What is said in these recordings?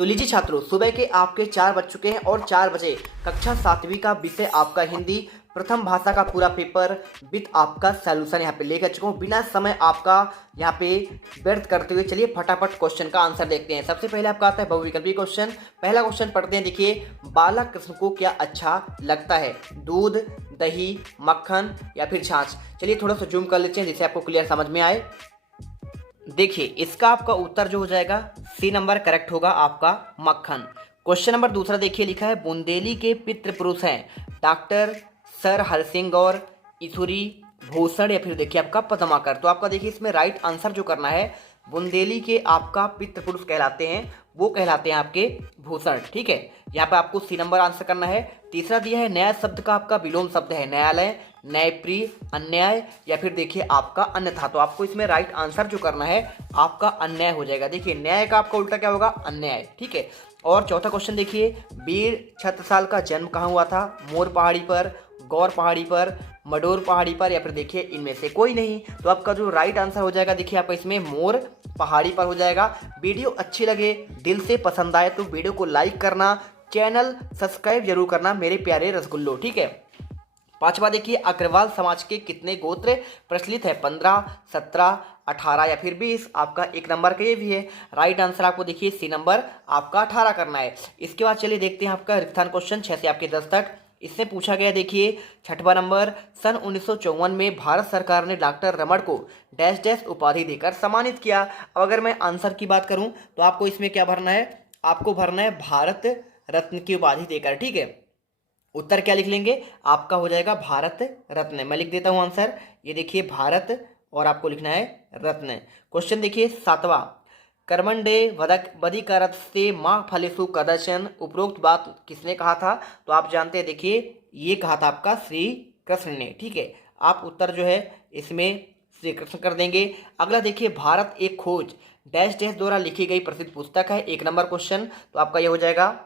तो लीजिए छात्रों, सुबह के आपके 4 बज चुके हैं और 4 बजे कक्षा 7वीं का विषय आपका हिंदी प्रथम भाषा का पूरा पेपर विद आपका सॉल्यूशन यहाँ पे लेकर चुका हूँ। बिना समय आपका यहाँ पे व्यर्थ करते हुए चलिए फटाफट क्वेश्चन का आंसर देखते हैं। सबसे पहले आपका आता है बहुविकल्पी क्वेश्चन। पहला क्वेश्चन पढ़ते हैं। देखिए, बालक कृष्ण को क्या अच्छा लगता है? दूध, दही, मक्खन या फिर छाछ? चलिए थोड़ा सा जूम कर लेते हैं जिससे आपको क्लियर समझ में आए। देखिए, इसका आपका उत्तर जो हो जाएगा सी नंबर करेक्ट होगा, आपका मक्खन। क्वेश्चन नंबर दूसरा देखिए, लिखा है बुंदेली के पितृ पुरुष हैं डॉक्टर सर हरसिंह गौर, ईश्वरी भूषण या फिर देखिए आपका पद्माकर। तो आपका देखिए इसमें राइट आंसर जो करना है, बुंदेली के आपका पितृ पुरुष कहलाते हैं, वो कहलाते हैं आपके भूषण। ठीक है, यहाँ पे आपको सी नंबर आंसर करना है। तीसरा दिया है न्याय शब्द का आपका विलोम शब्द है न्यायालय, न्यायप्रिय, अन्याय या फिर देखिए आपका अन्यथा। तो आपको इसमें राइट आंसर जो करना है आपका अन्याय हो जाएगा। देखिए न्याय का आपका उल्टा क्या होगा? अन्याय। ठीक है, और चौथा क्वेश्चन देखिए, वीर छत्रसाल का जन्म कहाँ हुआ था? मोर पहाड़ी पर, गौर पहाड़ी पर, मडोर पहाड़ी पर या फिर देखिए इनमें से कोई नहीं। तो आपका जो राइट आंसर हो जाएगा देखिए आपका इसमें मोर पहाड़ी पर हो जाएगा। वीडियो अच्छी लगे, दिल से पसंद आए तो वीडियो को लाइक करना, चैनल सब्सक्राइब जरूर करना मेरे प्यारे रसगुल्लो। ठीक है, पांचवा देखिए, अग्रवाल समाज के कितने गोत्र प्रचलित है? 15, 17, 18 या फिर 20? आपका एक नंबर का ये भी है। राइट आंसर आपको देखिए सी नंबर आपका 18 करना है। इसके बाद चलिए देखते हैं आपका रिक्तान क्वेश्चन 6 से आपके 10 तक। इससे पूछा गया देखिए छठवां नंबर, सन 1954 में भारत सरकार ने डॉक्टर रमन को डैश डैश उपाधि देकर सम्मानित किया। अब अगर मैं आंसर की बात करूं तो आपको इसमें क्या भरना है? आपको भरना है भारत रत्न की उपाधि देकर। ठीक है, उत्तर क्या लिख लेंगे? आपका हो जाएगा भारत रत्न। मैं लिख देता हूं आंसर, ये देखिए भारत और आपको लिखना है रत्न। क्वेश्चन देखिए सातवां, कर्मंडे वधिकारत से माँ फलेसु कदर्शन, उपरोक्त बात किसने कहा था? तो आप जानते हैं देखिए ये कहा था आपका श्री कृष्ण ने। ठीक है, आप उत्तर जो है इसमें श्री कृष्ण कर देंगे। अगला देखिए, भारत एक खोज डैश डैश द्वारा लिखी गई प्रसिद्ध पुस्तक है। एक नंबर क्वेश्चन, तो आपका ये हो जाएगा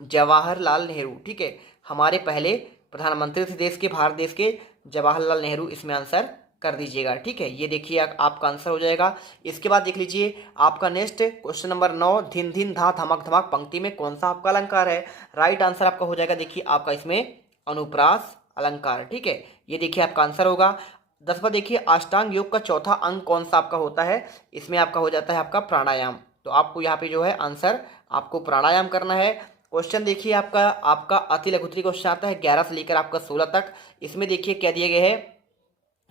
जवाहरलाल नेहरू। ठीक है, हमारे पहले प्रधानमंत्री थे देश के, भारत देश के, जवाहरलाल नेहरू इसमें आंसर कर दीजिएगा। ठीक है, ये देखिए आपका आंसर हो जाएगा। इसके बाद देख लीजिए आपका नेक्स्ट क्वेश्चन नंबर 9, धिन धिन धा धमक धमक पंक्ति में कौन सा आपका अलंकार है? राइट आंसर आपका हो जाएगा देखिए आपका इसमें अनुप्रास अलंकार। ठीक है, ये देखिए आपका आंसर होगा। 10वां देखिए, अष्टांग योग का चौथा अंग कौन सा आपका होता है? इसमें आपका हो जाता है आपका प्राणायाम। तो आपको यहाँ पे जो है आंसर आपको प्राणायाम करना है। क्वेश्चन देखिए आपका आपका अति लघुत्री क्वेश्चन आता है 11 से लेकर आपका 16 तक। इसमें देखिए क्या दिए गए हैं,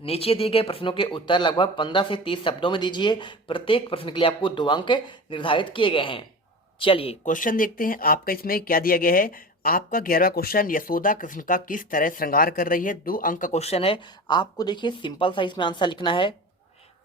नीचे दिए गए प्रश्नों के उत्तर लगभग 15 से 30 शब्दों में दीजिए। प्रत्येक प्रश्न के लिए आपको 2 अंक निर्धारित किए गए हैं। चलिए क्वेश्चन देखते हैं आपका इसमें क्या दिया गया है। आपका 11वां क्वेश्चन, यशोदा कृष्ण का किस तरह श्रृंगार कर रही है? 2 अंक का क्वेश्चन है। आपको देखिए सिंपल सा इसमें आंसर लिखना है।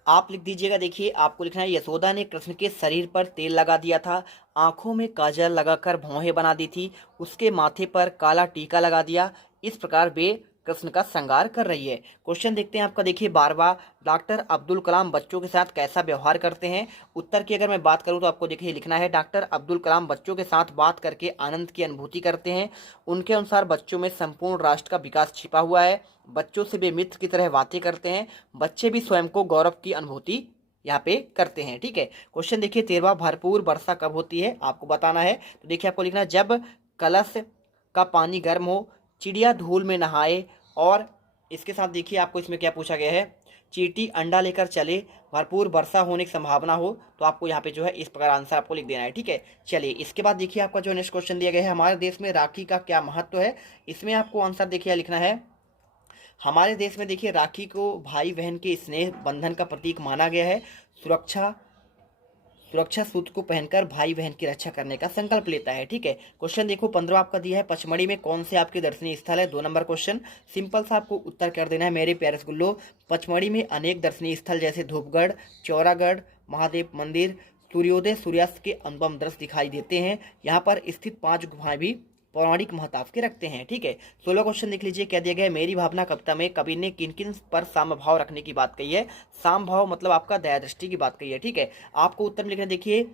आप लिख दीजिएगा, देखिए आपको लिखना है, यशोदा ने कृष्ण के शरीर पर तेल लगा दिया था, आंखों में काजल लगाकर भौहें बना दी थी, उसके माथे पर काला टीका लगा दिया। इस प्रकार वे कृष्ण का श्रृंगार कर रही है। क्वेश्चन देखते हैं आपका देखिए 12वां, डॉक्टर अब्दुल कलाम बच्चों के साथ कैसा व्यवहार करते हैं? उत्तर की अगर मैं बात करूं तो आपको देखिए लिखना है, डॉक्टर अब्दुल कलाम बच्चों के साथ बात करके आनंद की अनुभूति करते हैं। उनके अनुसार बच्चों में संपूर्ण राष्ट्र का विकास छिपा हुआ है। बच्चों से वे मित्र की तरह बातें करते हैं। बच्चे भी स्वयं को गौरव की अनुभूति यहाँ पे करते हैं। ठीक है, क्वेश्चन देखिए 13वां, भरपूर वर्षा कब होती है? आपको बताना है। तो देखिए आपको लिखना है, जब कलश का पानी गर्म हो, चिड़िया धूल में नहाए, और इसके साथ देखिए आपको इसमें क्या पूछा गया है, चींटी अंडा लेकर चले, भरपूर वर्षा होने की संभावना हो। तो आपको यहाँ पे जो है इस प्रकार आंसर आपको लिख देना है। ठीक है, चलिए इसके बाद देखिए आपका जो नेक्स्ट क्वेश्चन दिया गया है, हमारे देश में राखी का क्या महत्व है? इसमें आपको आंसर देखिए लिखना है, हमारे देश में देखिए राखी को भाई बहन के स्नेह बंधन का प्रतीक माना गया है। सुरक्षा सुरक्षा सूत्र को पहनकर भाई बहन की रक्षा करने का संकल्प लेता है। ठीक है, क्वेश्चन देखो 15 आपका दिया है, पचमढ़ी में कौन से आपके दर्शनीय स्थल है? 2 नंबर क्वेश्चन, सिंपल सा आपको उत्तर कर देना है मेरे प्यारे रसगुल्लो। पचमढ़ी में अनेक दर्शनीय स्थल जैसे धूपगढ़, चौरागढ़, महादेव मंदिर, सूर्योदय सूर्यास्त के अनुपम दृश्य दिखाई देते हैं। यहाँ पर स्थित 5 गुफाएं भी पौराणिक महत्व के रखते हैं। ठीक है, 16 क्वेश्चन देख लीजिए क्या दिया गया है, मेरी भावना कविता में कवि ने किन किन पर साम भाव रखने की बात कही है? साम भाव मतलब आपका दया दृष्टि की बात कही है। ठीक है, आपको उत्तर में लिखना, देखिए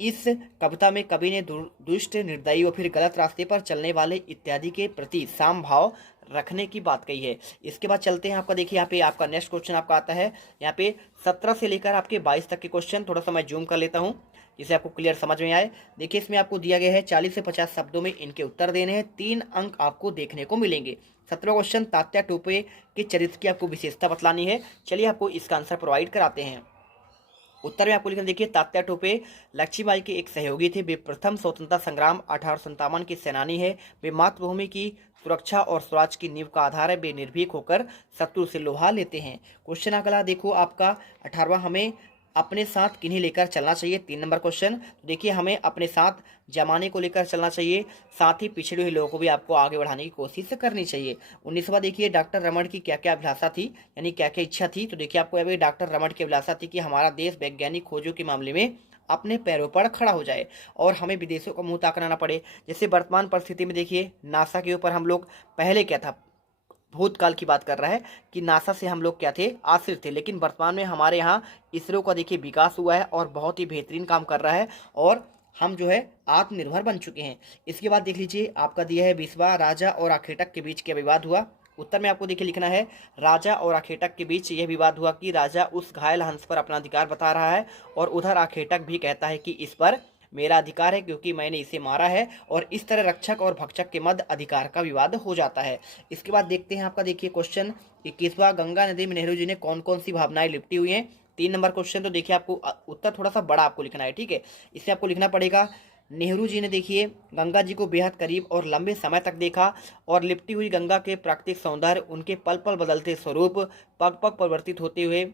इस कविता में कवि ने दुष्ट, निर्दयी और फिर गलत रास्ते पर चलने वाले इत्यादि के प्रति साम भाव रखने की बात कही है। इसके बाद चलते हैं आपका देखिए यहाँ पे आपका नेक्स्ट क्वेश्चन आपका आता है यहाँ पे 17 से लेकर आपके 22 तक के क्वेश्चन। थोड़ा सा मैं जूम कर लेता हूँ। इसे आपको क्लियर समझ में आए। देखिए इसमें आपको दिया गया है 40 से 50 शब्दों में इनके उत्तर देने हैं, 3 अंक आपको देखने को मिलेंगे। 17वां क्वेश्चन, तात्या टोपे के चरित्र की आपको विशेषता बतलानी है। चलिए आपको इसका आंसर प्रोवाइड कराते हैं। उत्तर में आपको लिखना, देखिए तात्या टोपे लक्ष्मीबाई के एक सहयोगी थे। वे प्रथम स्वतंत्रता संग्राम 1857 के सेनानी है। वे मातृभूमि की सुरक्षा और स्वराज की नींव का आधार है। वे निर्भीक होकर शत्रु से लोहा लेते हैं। क्वेश्चन अगला देखो आपका 18वां, हमें अपने साथ किन्हें लेकर चलना चाहिए। 3 नंबर क्वेश्चन, तो देखिए हमें अपने साथ जमाने को लेकर चलना चाहिए, साथ ही पिछड़े हुए लोगों को भी आपको आगे बढ़ाने की कोशिश करनी चाहिए। 19वां, देखिए डॉक्टर रमन की क्या क्या अभिलाषा थी, यानी क्या क्या इच्छा थी। तो देखिए आपको अभी डॉक्टर रमन की अभिलाषा थी कि हमारा देश वैज्ञानिक खोजों के मामले में अपने पैरों पर खड़ा हो जाए और हमें विदेशों का मुंह ताकना ना पड़े। जैसे वर्तमान परिस्थिति में देखिए नासा के ऊपर हम लोग पहले क्या था, भूतकाल की बात कर रहा है कि नासा से हम लोग क्या थे, आश्रित थे, लेकिन वर्तमान में हमारे यहाँ इसरो का देखिए विकास हुआ है और बहुत ही बेहतरीन काम कर रहा है और हम जो है आत्मनिर्भर बन चुके हैं। इसके बाद देख लीजिए आपका दिया है 20वां, राजा और आखेटक के बीच क्या विवाद हुआ। उत्तर में आपको देखिए लिखना है, राजा और आखेटक के बीच यह विवाद हुआ कि राजा उस घायल हंस पर अपना अधिकार बता रहा है और उधर आखेटक भी कहता है कि इस पर मेरा अधिकार है क्योंकि मैंने इसे मारा है, और इस तरह रक्षक और भक्षक के मध्य अधिकार का विवाद हो जाता है। इसके बाद देखते हैं आपका देखिए क्वेश्चन 21वां, गंगा नदी में नेहरू जी ने कौन कौन सी भावनाएं लिपटी हुई हैं। 3 नंबर क्वेश्चन, तो देखिए आपको उत्तर थोड़ा सा बड़ा आपको लिखना है, ठीक है। इसे आपको लिखना पड़ेगा, नेहरू जी ने देखिए गंगा जी को बेहद करीब और लंबे समय तक देखा और लिपटी हुई गंगा के प्राकृतिक सौंदर्य, उनके पल पल बदलते स्वरूप, पग पग परिवर्तित होते हुए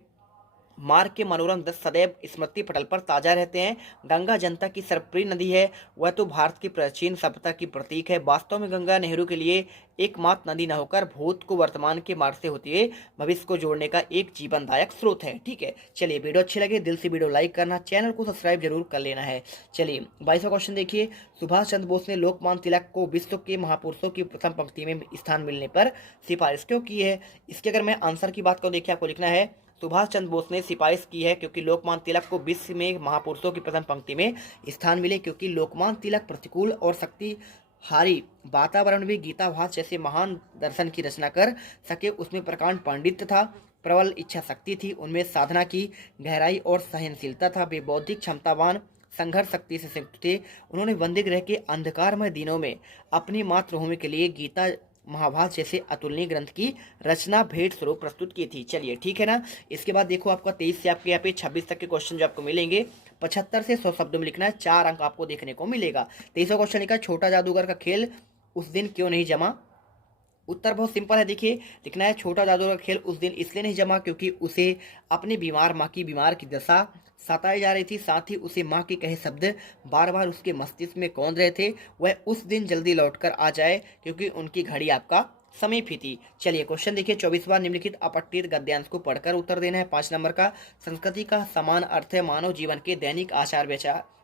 मार्ग के मनोरम दृश्य सदैव स्मृति पटल पर ताजा रहते हैं। गंगा जनता की सर्वप्रिय नदी है, वह तो भारत की प्राचीन सभ्यता की प्रतीक है। वास्तव में गंगा नेहरू के लिए एकमात्र नदी न होकर भूत को वर्तमान के मार्ग से होते हुए भविष्य को जोड़ने का एक जीवनदायक स्रोत है, ठीक है। चलिए वीडियो अच्छी लगे दिल से वीडियो लाइक करना, चैनल को सब्सक्राइब जरूर कर लेना है। चलिए 22वां क्वेश्चन देखिए, सुभाष चंद्र बोस ने लोकमान्य तिलक को विश्व के महापुरुषों की प्रथम पंक्ति में स्थान मिलने पर सिफारिश क्यों की है। इसके अगर मैं आंसर की बात करूँ, देखिए आपको लिखना है, सुभाष चंद्र बोस ने सिफारिश की है क्योंकि लोकमान्य तिलक को विश्व में महापुरुषों की प्रथम पंक्ति में स्थान मिले, क्योंकि लोकमान्य तिलक प्रतिकूल और शक्तिहारी वातावरण में गीता भास जैसे महान दर्शन की रचना कर सके। उसमें प्रकांड पांडित्य था, प्रबल इच्छा शक्ति थी, उनमें साधना की गहराई और सहनशीलता था। वे बौद्धिक क्षमतावान, संघर्ष शक्ति से संयुक्त थे। उन्होंने वंदे ग्रह के अंधकारमय दिनों में अपनी मातृभूमि के लिए गीता महाभारत जैसे अतुलनीय ग्रंथ की रचना भेंट स्वरूप प्रस्तुत की थी। चलिए ठीक है ना। इसके बाद देखो आपका 23 से आपके यहाँ पे 26 तक के क्वेश्चन जो आपको मिलेंगे 75 से 100 शब्दों में लिखना है, 4 अंक आपको देखने को मिलेगा। 23वां क्वेश्चन लिखा, छोटा जादूगर का खेल उस दिन क्यों नहीं जमा। उत्तर बहुत सिंपल है, देखिए लिखना है, छोटा जादूगर का खेल उस दिन इसलिए नहीं जमा क्योंकि उसे अपनी बीमार माँ की बीमार की दशा सताई जा रही थी, साथ ही उसे माँ के कहे शब्द बार बार उसके मस्तिष्क में कौंध रहे थे। वह उस दिन जल्दी लौटकर आ जाए क्योंकि उनकी घड़ी आपका समीप ही थी। चलिए क्वेश्चन देखिए 24वां, निम्नलिखित अपठित गद्यांश को पढ़कर उत्तर देना है। 5 नंबर का, संस्कृति का समान अर्थ है मानव जीवन के दैनिक आचार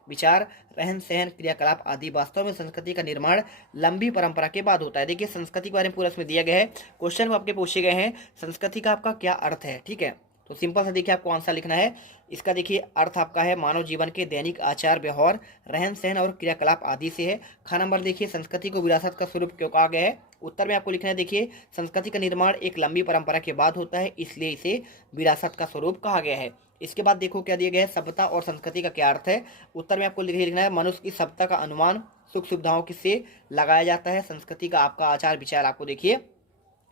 विचार, रहन सहन, क्रियाकलाप आदि। वास्तव में संस्कृति का निर्माण लंबी परंपरा के बाद होता है। देखिए संस्कृति के बारे में पूरा इसमें दिया गया है, क्वेश्चन में आपके पूछे गए हैं संस्कृति का आपका क्या अर्थ है, ठीक है। तो सिंपल सा देखिए आपको आंसर लिखना है। इसका देखिए अर्थ आपका है मानव जीवन के दैनिक आचार व्यवहार, रहन सहन और क्रियाकलाप आदि से है। खा नंबर देखिए, संस्कृति को विरासत का स्वरूप क्यों कहा गया है। उत्तर में आपको लिखना है, देखिए संस्कृति का निर्माण एक लंबी परंपरा के बाद होता है, इसलिए इसे विरासत का स्वरूप कहा गया है। इसके बाद देखो क्या दिया गया है, सभ्यता और संस्कृति का क्या अर्थ है। उत्तर में आपको लिखना है, मनुष्य की सभ्यता का अनुमान सुख सुविधाओं से लगाया जाता है। संस्कृति का आपका आचार विचार आपको देखिए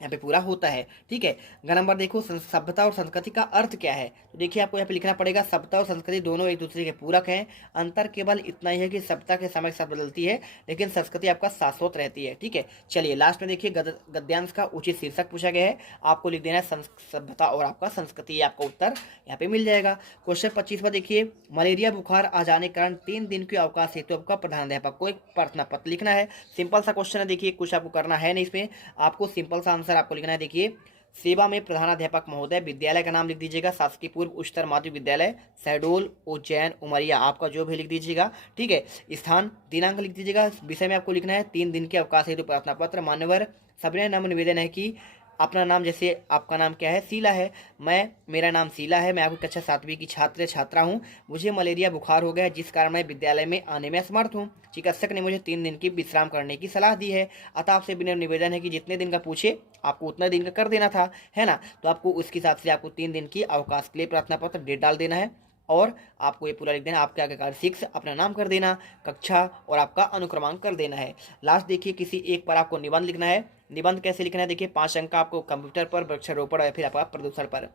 यहाँ पे पूरा होता है, ठीक है। ग नंबर देखो, सभ्यता और संस्कृति का अर्थ क्या है। तो देखिए आपको यहाँ पे लिखना पड़ेगा, सभ्यता और संस्कृति दोनों एक दूसरे के पूरक हैं। अंतर केवल इतना ही है कि सभ्यता के समय के साथ बदलती है लेकिन संस्कृति आपका शाश्वत रहती है, ठीक है। चलिए लास्ट में देखिए गद्यांश का उचित शीर्षक पूछा गया है, आपको लिख देना है सभ्यता और आपका संस्कृति, आपका उत्तर यहाँ पे मिल जाएगा। क्वेश्चन 25वां देखिए, मलेरिया बुखार आ जाने के कारण 3 दिन के अवकाश हेतु आपका प्रधानाध्यापक को एक प्रार्थना पत्र लिखना है। सिंपल सा क्वेश्चन है, देखिए कुछ आपको करना है नहीं, इसमें आपको सिंपल सा आंसर आपको लिखना है। देखिए सेवा में प्रधानाध्यापक महोदय, विद्यालय का नाम लिख दीजिएगा, शासकीय पूर्व उच्चतर माध्यमिक विद्यालय शहडोल, उज्जैन, उमरिया, आपका जो भी लिख दीजिएगा, ठीक है। स्थान दिनांक लिख दीजिएगा। विषय में आपको लिखना है 3 दिन के अवकाश हेतु प्रार्थना पत्र। मान्यवर सविनय नम्र निवेदन है कि अपना नाम, जैसे आपका नाम क्या है, शीला है, मेरा नाम शीला है, मैं आपकी कक्षा 7वीं की छात्रा हूँ। मुझे मलेरिया बुखार हो गया है जिस कारण मैं विद्यालय में आने में असमर्थ हूँ। चिकित्सक ने मुझे 3 दिन की विश्राम करने की सलाह दी है, अतः आपसे विनम्र निवेदन है कि जितने दिन का पूछे आपको उतना दिन का कर देना था, है ना। तो आपको उसके हिसाब से आपको 3 दिन की अवकाश के लिए प्रार्थना पत्र डेट डाल देना है। और आपको ये पूरा लिख देना, आपके आगे 6 अपना नाम कर देना, कक्षा और आपका अनुक्रमांक कर देना है। लास्ट देखिए किसी एक पर आपको निबंध लिखना है। निबंध कैसे लिखना है, देखिए 5 अंक का आपको कंप्यूटर पर, वृक्षारोपण या फिर आपका प्रदूषण पर।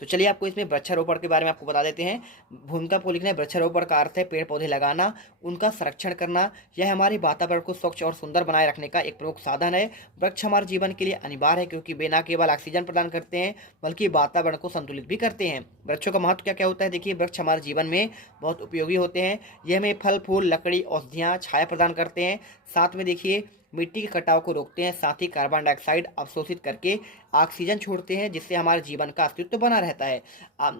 तो चलिए आपको इसमें वृक्षारोपण के बारे में आपको बता देते हैं। भूमिका को लिखना है, वृक्षारोपण का अर्थ है पेड़ पौधे लगाना, उनका संरक्षण करना। यह हमारे वातावरण को स्वच्छ और सुंदर बनाए रखने का एक प्रमुख साधन है। वृक्ष हमारे जीवन के लिए अनिवार्य है, क्योंकि वे न केवल ऑक्सीजन प्रदान करते हैं बल्कि वातावरण को संतुलित भी करते हैं। वृक्षों का महत्व क्या क्या होता है, देखिए वृक्ष हमारे जीवन में बहुत उपयोगी होते हैं। यह हमें फल फूल, लकड़ी, औषधियाँ, छाया प्रदान करते हैं। साथ में देखिए मिट्टी के कटाव को रोकते हैं, साथ ही कार्बन डाइऑक्साइड अवशोषित करके ऑक्सीजन छोड़ते हैं, जिससे हमारे जीवन का अस्तित्व बना रहता है।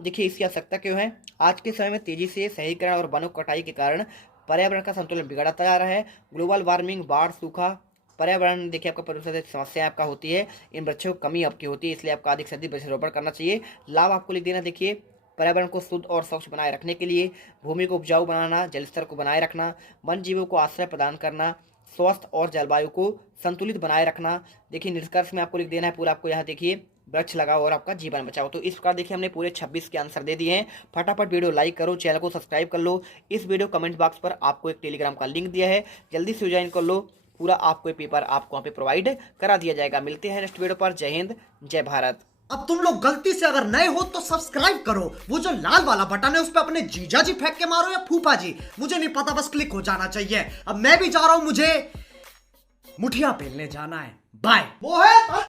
देखिए इसकी आवश्यकता क्यों है, आज के समय में तेजी से शहरीकरण और वनों कटाई के कारण पर्यावरण का संतुलन बिगड़ता जा रहा है। ग्लोबल वार्मिंग, बाढ़, सूखा, पर्यावरण देखिए आपका प्रदूषण से समस्या आपका होती है। इन वृक्षों की कमी आपकी होती है, इसलिए आपका अधिक से अधिक वृक्षारोपण करना चाहिए। लाभ आपको लिख देना, देखिए पर्यावरण को शुद्ध और स्वच्छ बनाए रखने के लिए भूमि को उपजाऊ बनाना, जल स्तर को बनाए रखना, वन जीवों को आश्रय प्रदान करना, स्वास्थ्य और जलवायु को संतुलित बनाए रखना। देखिए निष्कर्ष में आपको लिख देना है पूरा, आपको यहाँ देखिए वृक्ष लगाओ और आपका जीवन बचाओ। तो इस प्रकार देखिए हमने पूरे 26 के आंसर दे दिए हैं। फटाफट वीडियो लाइक करो, चैनल को सब्सक्राइब कर लो। इस वीडियो कमेंट बॉक्स पर आपको एक टेलीग्राम का लिंक दिया है, जल्दी से ज्वाइन कर लो। पूरा आपको ये पेपर आपको वहाँ पे प्रोवाइड करा दिया जाएगा। मिलते हैं नेक्स्ट वीडियो पर। जय हिंद, जय भारत। अब तुम लोग गलती से अगर नए हो तो सब्सक्राइब करो, वो जो लाल वाला बटन है उस पर अपने जीजा जी फेंक के मारो या फूफा जी, मुझे नहीं पता, बस क्लिक हो जाना चाहिए। अब मैं भी जा रहा हूं, मुझे मुठिया पेलने जाना है। बाय।